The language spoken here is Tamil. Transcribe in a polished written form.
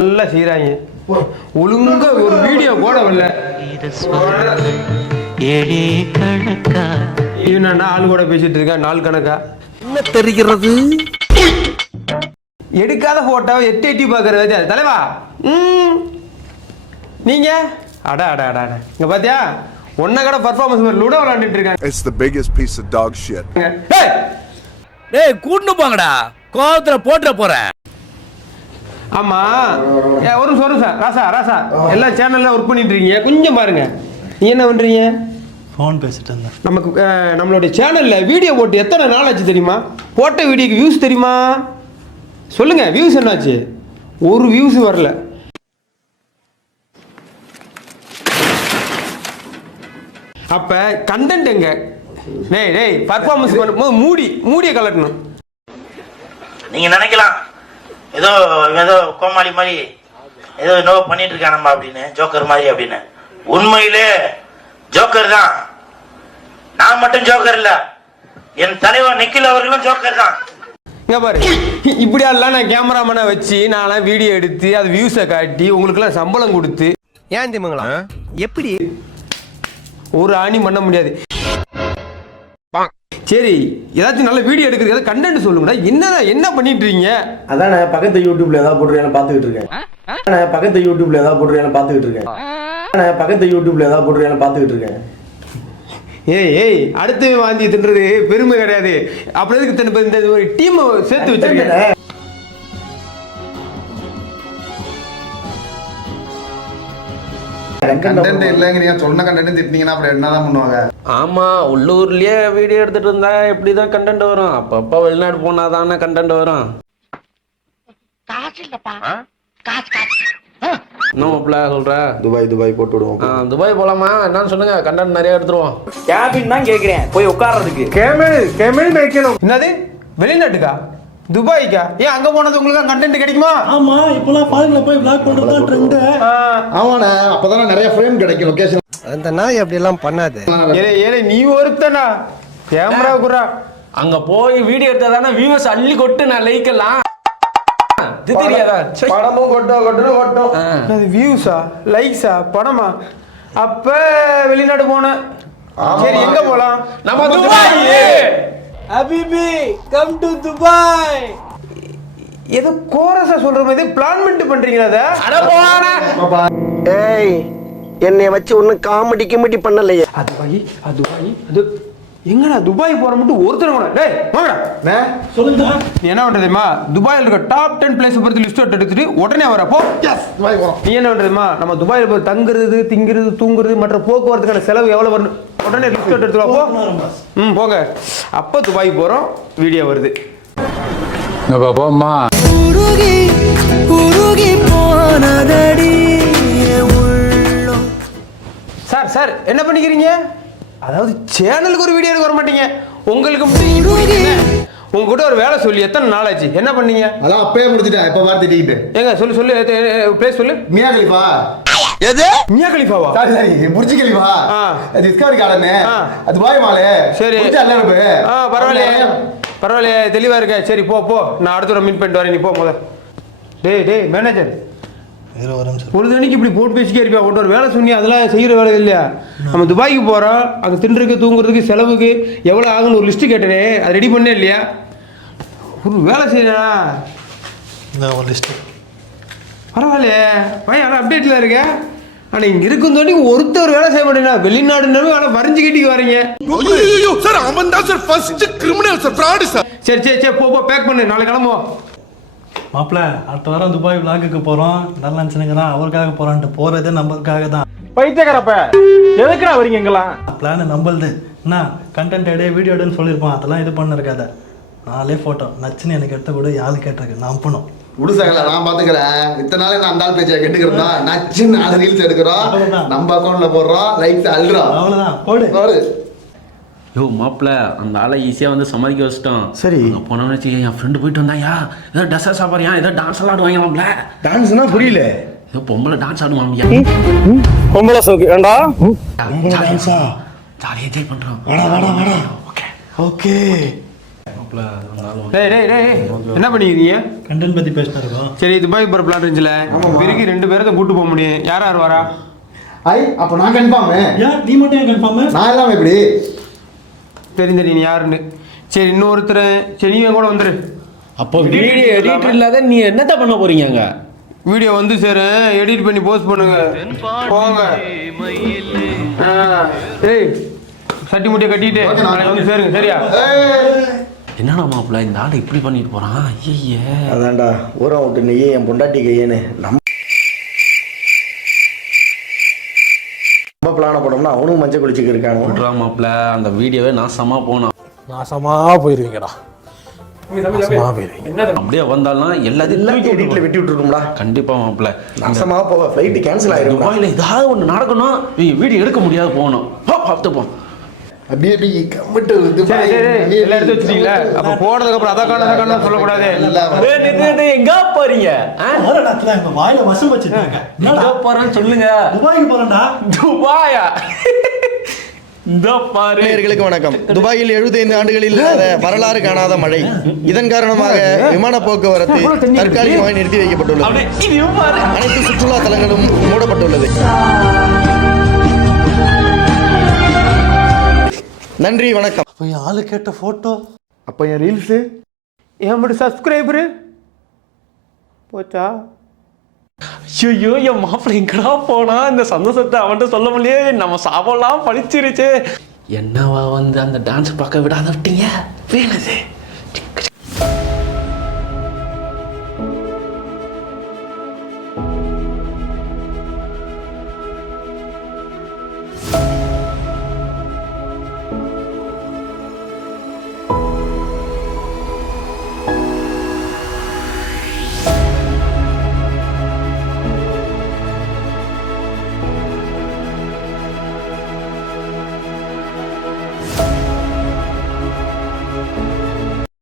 நல்லா செய்யறாங்க. ஒழுங்கா ஒரு வீடியோ போடவில்லை. என்னன்னா ஆளு கூட பேசிட்டு இருக்கேன் நாள் கணக்கா. என்ன தெரிகிறது? எடுக்காத போட்டோ எட்டி பாக்குறது தலைவா. நீங்க அட அட அட அட இங்க பாத்தியா ஒன்ன கடை பர்ஃபார்மன்ஸ் லூடோ விளையாண்டுட்டு இருக்காங்க. It's the biggest piece of dog shit. டேய் கூண்டு போங்கடா, கோவத்துல போட்ற போறேன். ஆமா ஒரு நிமிஷம் சார். ராசா ராசா எல்லா சேனல்ல ஒர்க் பண்ணிட்டு இருக்கீங்க, கொஞ்சம் பாருங்க. நீ என்ன பண்றீங்க? ஃபோன் பேசிட்டு இருந்தேன். நமக்கு நம்மளுடைய சேனல்ல வீடியோ போட்டு எத்தனை நாள் ஆச்சு தெரியுமா? போட்ட வீடியோக்கு வியூஸ் தெரியுமா? சொல்லுங்க, வியூஸ் என்னாச்சு? ஒரு வியூஸ் வரல. அப்ப கண்டென்ட் எங்க? டேய் டேய் பர்ஃபார்மன்ஸ் பண்ணும்போது மூடிய கலட்டணும். நீங்க நினைக்கலாம் ஏதோ கோமாளி மாதிரி ஏதோ என்னவோ பண்ணிட்டு இருக்கானம்மா அப்படின்னு, ஜோக்கர் மாதிரி அப்படின்னு. உண்மையிலே ஜோக்கர் தான். நான் மட்டும் ஜோக்கர் இல்ல, என் தலைவர் நிக்கில் அவர்களும் ஜோக்கர் தான். இங்க பாரு, இப்படியெல்லாம் நான் கேமராமேனை வச்சு நான் வீடியோ எடுத்து அது வியூஸை காட்டி உங்களுக்குலாம் சம்பளம் கொடுத்து ஏன் திமுங்களா எப்படி ஒரு ஆணி பண்ண முடியாது. சரி, ஏதாச்சும் நல்ல வீடியோ எடுக்கிறது கண்டென்ட் சொல்லுங்கடா. என்ன பண்ணிட்டு இருக்கீங்க? அதான் நான் பக்கத்து யூடியூப்ல ஏதாவது போட்டுருக்கேன் பார்த்துக்கிட்டு இருக்கேன். ஏய் அடுத்து வாந்தி தின்றது பெருமை கிடையாது. அப்புறம் எதுக்கு இந்த ஒரு டீம் சேர்த்து வச்சிருக்கேன். கண்டென்ட் இல்லைங்கிறீங்க, சொன்ன கண்டென்ட் திட்டினீங்கன்னா அப்புறம் என்னதான் பண்ணுவாங்க? ஆமா, உள்ளூர்லயே வீடியோ எடுத்துட்டு இருந்தா எப்படிதான் கண்டென்ட் வரும்? அப்பப்ப வெளிநாடு போனாதானே கண்டென்ட் வரும். என்ன சொல்ற? துபாய் போட்டு விடுவோம். துபாய் போலாமா? என்னன்னு சொல்லுங்க, கண்டென்ட் நிறைய எடுத்துருவோம். கேபின் தான் கேக்குறேன், போய் உட்கார்றதுக்கு. கேமில் வைக்கணும். என்னது வெளிநாட்டுக்கா? துபாய்க்கா? ஏன் அங்க போனது உங்களுக்கு கண்டென்ட் கிடைக்குமா? ஆமா, இப்பலாம் ஃபாரின்ல போய் vlog பண்றதா ட்ரெண்ட். ஆமாண்ணே, அப்பதானே நிறைய ஃப்ரேம் கிடைக்கும் லொகேஷன். அந்த நாய் அப்படி எல்லாம் பண்ணாது. ஏலே நீ ஒருத்தனா கேமரா குறா அங்க போய் வீடியோ எடுத்தாதானே வியூவர்ஸ் அள்ளி கொட்டு நான் லைக் எல்லாம். தெரியாதா? படமும் கொட்டும். அது வியூஸா லைக்ஸா படமா? அப்ப வெளிநாடு போன. சரி, எங்க போலாம்? நம்ம Dubai. Habibi come to Dubai. ஏதோ கோரஸா சொல்ற மாதிரி பிளான் பண்றீங்களா? அத அட போடா. ஏய், என்னை வச்சு ஒன்னும் காமெடி பண்ணலையே. அது எங்கடா துபாய் போற மட்டும் ஒருத்தர் கூட. டேய் வாங்கடா. சொல்லுங்க. நீ என்ன பண்றதுமா? துபாயில இருக்க டாப் 10 பிளேஸ் பத்தி லிஸ்ட் எடுத்துட்டு உடனே வரப்போ துபாய் போறோம். நீ என்ன பண்றதுமா? நம்ம துபாயில போய் தங்குறது, திங்கிறது, தூங்குறது மற்ற போக்குவரத்துக்கான செலவு எவ்வளவு வரும் உடனே லிஸ்ட் எடுத்துட்டு வா போ. போங்க. அப்ப துபாய் போறோம், வீடியோ வருது. போம்மா சார் என்ன பண்ணிக்கிறீங்க? அதாவது சேனலுக்கு ஒரு வீடியோ எடுக்க வர மாட்டீங்க. உங்களுக்கு உங்க கூட ஒரு வேலை சொல்லி எத்தனை நாள் ஆச்சு? என்ன பண்ணீங்க? அதான் அப்பயே முடிச்சிட்டேன். இப்ப மாதிரி திட்டிக்கிட்டு ஏங்க சொல்லு பிளேஸ் சொல்லு. Mia Khalifa. எது? மியா கலிஃபாவா? சரி Burj Khalifa. Discovery garden. Dubai mall. சரி பரவாயில்லையே தெளிவா இருக்க. சரி போ நான் அடுத்த மீட் பண்ணிட்டு வரேன். நீ போ முத. டேய் மேனேஜர், பொழுதுனைக்கு இப்படி போட்டு பேசிக்கே இருப்பியா? உன்ட்ட ஒரு வேலை சொன்னி அதெல்லாம் செய்யற வேலை இல்லையா? நம்ம துபாய்க்கு போறோம், அங்க தின்றதுக்கு தூங்குறதுக்கு செலவுக்கு எவ்வளவு ஆகுன்னு ஒரு லிஸ்ட் கேட்டனே, அது ரெடி பண்ணே இல்லையா? ஒரு வேலை செய்யறா ஒரு லிஸ்ட். பரவாயில்லையே பையன், ஆனால் அப்டேட்ல இருக்க. ஆனா இங்க இருக்கும் தோண்டி ஒருத்தர் வேலை செய்ய மாட்டேங்கிறா. வெளிநாடுன்னு ஆனா வரைஞ்சு கட்டிக்கு வரீங்க. சரி போ பேக் பண்ணு, நாளைக்கு கிளம்புவோம். மாப்பிள்ள, அடுத்த வாரம் துபாய் விளாக்குக்கு போறோம். நல்லா நினைச்சுனுங்கிறான், அவருக்காக போறான்ட்டு. போறதே நம்மளுக்காக தான். பைத்தியக்காரப்ப எதுக்குடா வரீங்க எங்கெல்லாம்? பிளான் நம்பளுது. என்ன கண்டென்ட் எடு, வீடியோ எடுன்னு சொல்லியிருப்பான். அதெல்லாம் இது பண்ண இருக்காத. 4 போட்டோ நச்சுன்னு எனக்கு எடுத்த கூட யாரு கேட்டிருக்கு, நான் அனுப்பணும். உடுசாங்களா, நான் பாத்துக்கிறேன். இத்தனை நாள் நான் அந்த ஆள் பேச்சை கேட்டுக்கிறதா? நச்சுன்னு 4 ரீல்ஸ் எடுக்கிறோம், நம்ம அக்கௌண்ட்ல போடுறோம், லைக்ஸ் அல்றோம். அவ்வளவுதான், போடு. யோ மாப்பிள்ள, அந்த ஆளை ஈஸியாக வந்து சமாளிக்க வச்சிட்டோம். சரி போனோம்னு வச்சு என் ஃப்ரெண்டு போயிட்டு வந்தாயா, ஏதோ ட்ரெஸ்ஸாக சாப்பிட்றியா, ஏதோ டான்ஸ் எல்லாம் ஆடுவாங்க. மாப்பிள்ள டான்ஸ்னா புரியல. ஏதோ பொம்பளை டான்ஸ் ஆடுவாங்க. பொம்பளை சோக்கு வேண்டா, ஜாலியாக என்ஜாய் பண்ணுறோம். வாடா. ஓகே மாப்பிள்ள இருந்தாலும் டேய் டேய் டேய் என்ன பண்ணிக்கிறீங்க? கண்டென்ட் பற்றி பேசினா இருக்கோம். சரி துபாய் போகிற பிளான் இருந்துச்சுல, பிறகு 2 பேரை கூட்டு போக முடியும். யார் யார் வரா? அப்ப நான் கன்ஃபார்ம். ஏன் நீ மட்டும் ஏன் கன்ஃபார்ம்? நான் எல்லாம் எப்படி தெரிஞ்சு நீ யாருன்னு. சரி இன்னொருத்தர், சரி நீங்க கூட வந்துரு. அப்போ வீடியோ எடிட்டர் இல்லாத நீ என்னத்த பண்ண போறீங்க அங்க? வீடியோ வந்து சரி எடிட் பண்ணி போஸ்ட் பண்ணுங்க. போங்க. ஏய் சட்டி முட்டியை கட்டிட்டு நாளைக்கு வந்து சேருங்க. சரியா? என்னடா மாப்பிள்ள இந்த ஆளை இப்படி பண்ணிட்டு போறான்? ஐயே அதான்டா ஊரம் விட்டு நீ என் பொண்டாட்டி கையேன்னு நம்ம பிளான போட்டோம்னா அவனும் மஞ்சள் குளிச்சுக்கு இருக்கானு. விட்றா மாப்பிள்ள, அந்த வீடியோவே நாசமா போனான். நாசமா போயிருவீங்கடா. அப்படியே வந்தாலும் எல்லாத்தையும் எடிட்ல வெட்டி விட்டுருக்கோம்டா. கண்டிப்பா மாப்பிள்ள. நாசமா போவ ஃப்ளைட் கேன்சல் ஆயிரும். துபாயில ஏதாவது ஒன்று நடக்கணும், வீடியோ எடுக்க முடியாது போகணும். பார்த்துப்போம். பேபி கம்மிட்டு சரி சரி எல்லாம் எடுத்து வச்சிட்டீங்களா? அப்ப போனதுக்கு அப்புறம் அதை காண சொல்லக்கூடாது. எங்க போறீங்க? எங்க வாயில வசம் வச்சிருக்காங்க. எங்க போறேன்னு சொல்லுங்க. துபாய்க்கு போறேன்டா. துபாயா? இந்த பாரு. நேயர்களுக்கு வணக்கம். துபாயில் 75 ஆண்டுகளில் இல்லாத வரலாறு காணாத மழை. இதன் காரணமாக விமான போக்குவரத்து தற்காலிகமாக நிறுத்தி வைக்கப்பட்டுள்ளது. அனைத்து சுற்றுலா தலங்களும் மூடப்பட்டுள்ளது. நன்றி வணக்கம். போய் ஆளு கேட்ட போட்டோ. அப்ப என் ரீல்ஸ் என் மட்டும் சப்ஸ்கிரைபரு போச்சா? ஐயோ என் மாப்பிள்ளை எங்கடா போனா? இந்த சந்தோஷத்தை அவன்கிட்ட சொல்ல முடியே. நம்ம சாபம்லாம் பழிச்சிருச்சு. என்னவா வந்து அந்த டான்ஸ் பார்க்க விடாத விட்டீங்க? வேணுது